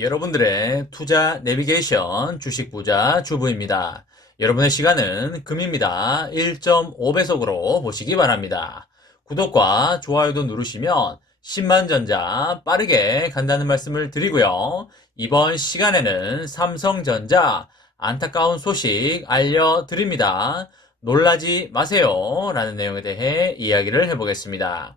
여러분들의 투자 내비게이션 주식 부자 주부입니다. 여러분의 시간은 금입니다. 1.5배속으로 보시기 바랍니다. 구독과 좋아요도 누르시면 10만 전자 빠르게 간다는 말씀을 드리고요. 이번 시간에는 삼성전자 안타까운 소식 알려드립니다. 놀라지 마세요 라는 내용에 대해 이야기를 해보겠습니다.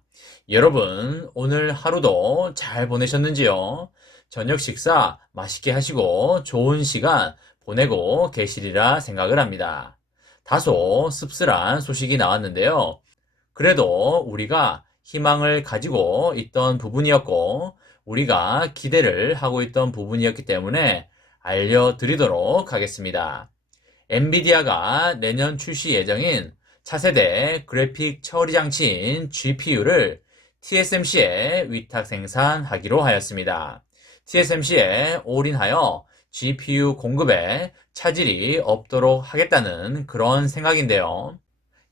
여러분 오늘 하루도 잘 보내셨는지요? 저녁 식사 맛있게 하시고 좋은 시간 보내고 계시리라 생각을 합니다. 다소 씁쓸한 소식이 나왔는데요. 그래도 우리가 희망을 가지고 있던 부분이었고 우리가 기대를 하고 있던 부분이었기 때문에 알려드리도록 하겠습니다. 엔비디아가 내년 출시 예정인 차세대 그래픽 처리 장치인 GPU를 TSMC에 위탁 생산하기로 하였습니다. TSMC에 올인하여 GPU 공급에 차질이 없도록 하겠다는 그런 생각인데요.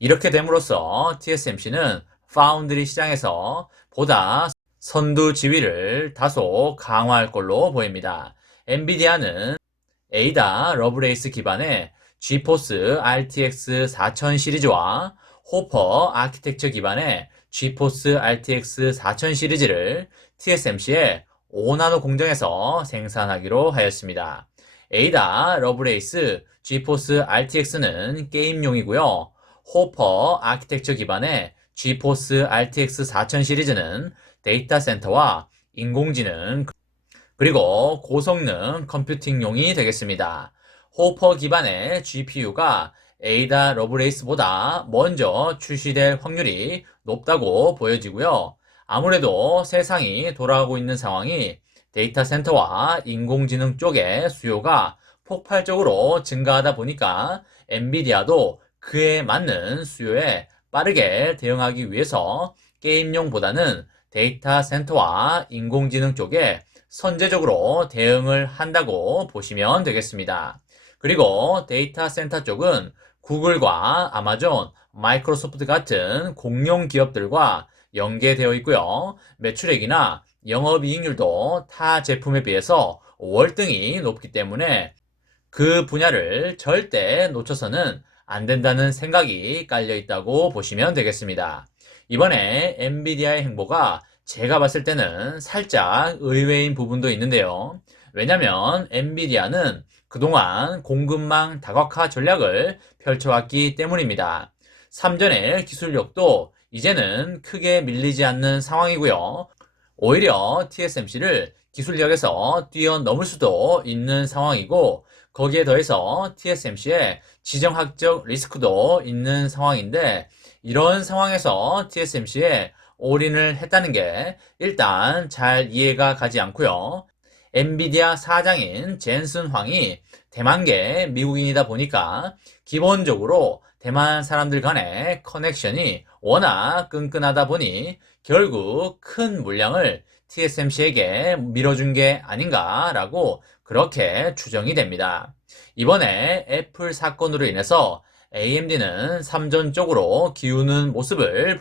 이렇게 됨으로써 TSMC는 파운드리 시장에서 보다 선두 지위를 다소 강화할 걸로 보입니다. 엔비디아는 에이다 러브레이스 기반의 지포스 RTX 4000 시리즈와 호퍼 아키텍처 기반의 지포스 RTX 4000 시리즈를 TSMC에 5나노 공정에서 생산하기로 하였습니다. 에이다 러브레이스 지포스 RTX는 게임용이고요. 호퍼 아키텍처 기반의 지포스 RTX 4000 시리즈는 데이터 센터와 인공지능 그리고 고성능 컴퓨팅용이 되겠습니다. 호퍼 기반의 GPU가 에이다 러브레이스보다 먼저 출시될 확률이 높다고 보여지고요. 아무래도 세상이 돌아가고 있는 상황이 데이터 센터와 인공지능 쪽의 수요가 폭발적으로 증가하다 보니까 엔비디아도 그에 맞는 수요에 빠르게 대응하기 위해서 게임용보다는 데이터 센터와 인공지능 쪽에 선제적으로 대응을 한다고 보시면 되겠습니다. 그리고 데이터 센터 쪽은 구글과 아마존, 마이크로소프트 같은 공룡 기업들과 연계되어 있고요. 매출액이나 영업이익률도 타 제품에 비해서 월등히 높기 때문에 그 분야를 절대 놓쳐서는 안 된다는 생각이 깔려 있다고 보시면 되겠습니다. 이번에 엔비디아의 행보가 제가 봤을 때는 살짝 의외인 부분도 있는데요. 왜냐면 엔비디아는 그동안 공급망 다각화 전략을 펼쳐왔기 때문입니다. 삼전의 기술력도 이제는 크게 밀리지 않는 상황이고요. 오히려 TSMC를 기술력에서 뛰어넘을 수도 있는 상황이고 거기에 더해서 TSMC의 지정학적 리스크도 있는 상황인데 이런 상황에서 TSMC에 올인을 했다는 게 일단 잘 이해가 가지 않고요. 엔비디아 사장인 젠슨 황이 대만계 미국인이다 보니까 기본적으로 대만 사람들 간의 커넥션이 워낙 끈끈하다 보니 결국 큰 물량을 TSMC에게 밀어준 게 아닌가라고 그렇게 추정이 됩니다. 이번에 애플 사건으로 인해서 AMD는 삼전 쪽으로 기우는 모습을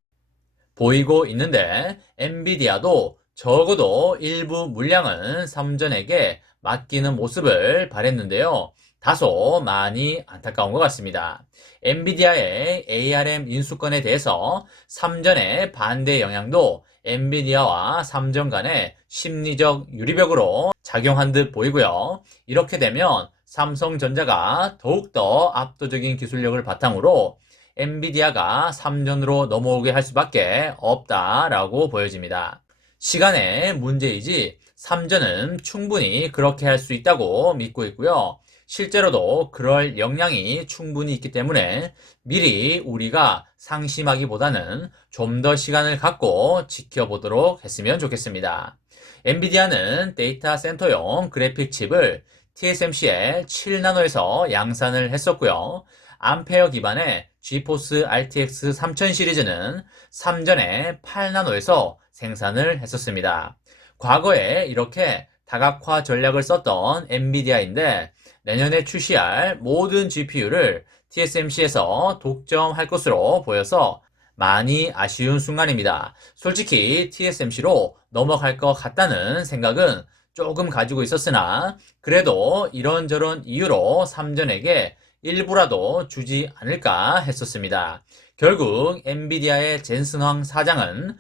보이고 있는데 엔비디아도 적어도 일부 물량은 삼전에게 맡기는 모습을 발했는데요. 다소 많이 안타까운 것 같습니다. 엔비디아의 ARM 인수권에 대해서 삼전의 반대 영향도 엔비디아와 삼전 간의 심리적 유리벽으로 작용한 듯 보이고요. 이렇게 되면 삼성전자가 더욱더 압도적인 기술력을 바탕으로 엔비디아가 삼전으로 넘어오게 할 수밖에 없다라고 보여집니다. 시간의 문제이지 삼전은 충분히 그렇게 할 수 있다고 믿고 있고요. 실제로도 그럴 역량이 충분히 있기 때문에 미리 우리가 상심하기보다는 좀 더 시간을 갖고 지켜보도록 했으면 좋겠습니다. 엔비디아는 데이터 센터용 그래픽 칩을 TSMC에 7나노에서 양산을 했었고요. 암페어 기반의 지포스 RTX 3000 시리즈는 삼전에 8나노에서 생산을 했었습니다. 과거에 이렇게 다각화 전략을 썼던 엔비디아인데 내년에 출시할 모든 GPU를 TSMC에서 독점할 것으로 보여서 많이 아쉬운 순간입니다. 솔직히 TSMC로 넘어갈 것 같다는 생각은 조금 가지고 있었으나 그래도 이런저런 이유로 삼전에게 일부라도 주지 않을까 했었습니다. 결국 엔비디아의 젠슨 황 사장은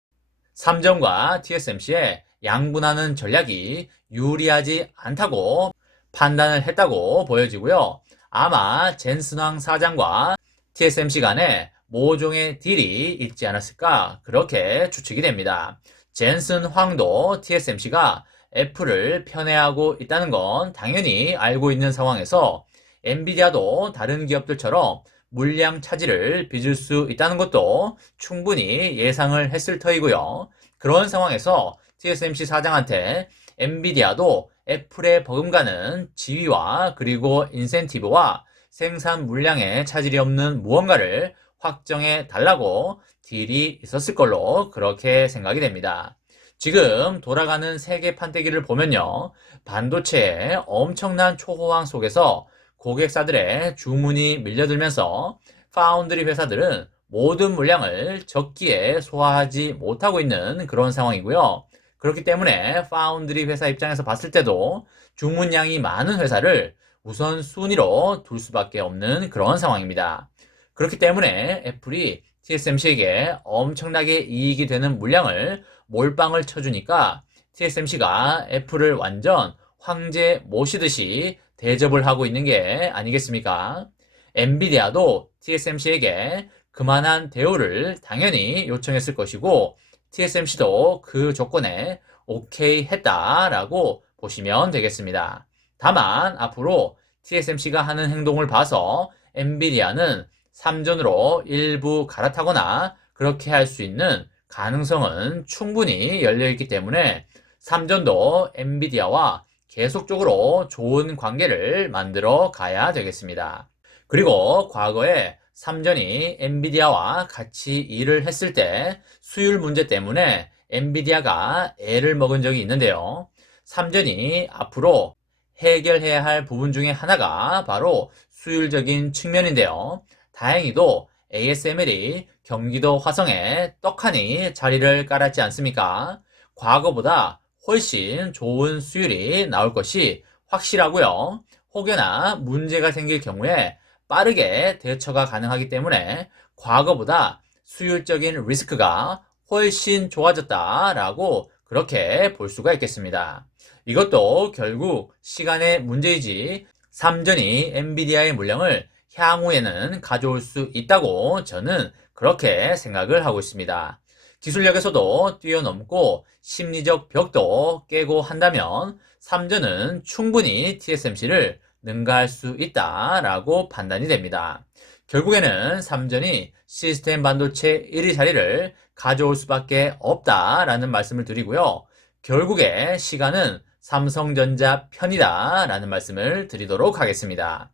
삼전과 TSMC의 양분하는 전략이 유리하지 않다고 판단을 했다고 보여지고요. 아마 젠슨 황 사장과 TSMC 간에 모종의 딜이 있지 않았을까 그렇게 추측이 됩니다. 젠슨 황도 TSMC가 애플을 편애하고 있다는 건 당연히 알고 있는 상황에서 엔비디아도 다른 기업들처럼 물량 차질을 빚을 수 있다는 것도 충분히 예상을 했을 터이고요. 그런 상황에서 TSMC 사장한테 엔비디아도 애플에 버금가는 지위와 그리고 인센티브와 생산 물량에 차질이 없는 무언가를 확정해 달라고 딜이 있었을 걸로 그렇게 생각이 됩니다. 지금 돌아가는 세계 판때기를 보면요. 반도체의 엄청난 초호황 속에서 고객사들의 주문이 밀려들면서 파운드리 회사들은 모든 물량을 적기에 소화하지 못하고 있는 그런 상황이고요. 그렇기 때문에 파운드리 회사 입장에서 봤을 때도 주문량이 많은 회사를 우선 순위로 둘 수밖에 없는 그런 상황입니다. 그렇기 때문에 애플이 TSMC에게 엄청나게 이익이 되는 물량을 몰빵을 쳐주니까 TSMC가 애플을 완전 황제 모시듯이 대접을 하고 있는 게 아니겠습니까? 엔비디아도 TSMC에게 그만한 대우를 당연히 요청했을 것이고 TSMC도 그 조건에 오케이 했다라고 보시면 되겠습니다. 다만 앞으로 TSMC가 하는 행동을 봐서 엔비디아는 삼전으로 일부 갈아타거나 그렇게 할 수 있는 가능성은 충분히 열려있기 때문에 삼전도 엔비디아와 계속적으로 좋은 관계를 만들어 가야 되겠습니다. 그리고 과거에 삼전이 엔비디아와 같이 일을 했을 때 수율 문제 때문에 엔비디아가 애를 먹은 적이 있는데요. 삼전이 앞으로 해결해야 할 부분 중에 하나가 바로 수율적인 측면인데요. 다행히도 ASML이 경기도 화성에 떡하니 자리를 깔았지 않습니까? 과거보다 훨씬 좋은 수율이 나올 것이 확실하고요. 혹여나 문제가 생길 경우에 빠르게 대처가 가능하기 때문에 과거보다 수율적인 리스크가 훨씬 좋아졌다라고 그렇게 볼 수가 있겠습니다. 이것도 결국 시간의 문제이지 삼전이 엔비디아의 물량을 향후에는 가져올 수 있다고 저는 그렇게 생각을 하고 있습니다. 기술력에서도 뛰어넘고 심리적 벽도 깨고 한다면 삼전은 충분히 TSMC를 능가할 수 있다라고 판단이 됩니다. 결국에는 삼전이 시스템 반도체 1위 자리를 가져올 수밖에 없다라는 말씀을 드리고요. 결국에 시간은 삼성전자 편이다라는 말씀을 드리도록 하겠습니다.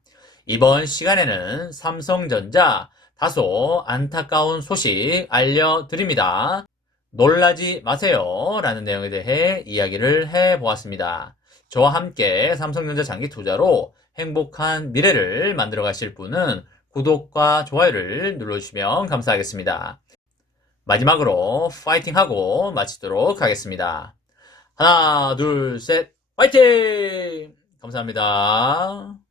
이번 시간에는 삼성전자 다소 안타까운 소식 알려드립니다. 놀라지 마세요 라는 내용에 대해 이야기를 해보았습니다. 저와 함께 삼성전자 장기 투자로 행복한 미래를 만들어 가실 분은 구독과 좋아요를 눌러주시면 감사하겠습니다. 마지막으로 파이팅하고 마치도록 하겠습니다. 하나, 둘, 셋, 파이팅! 감사합니다.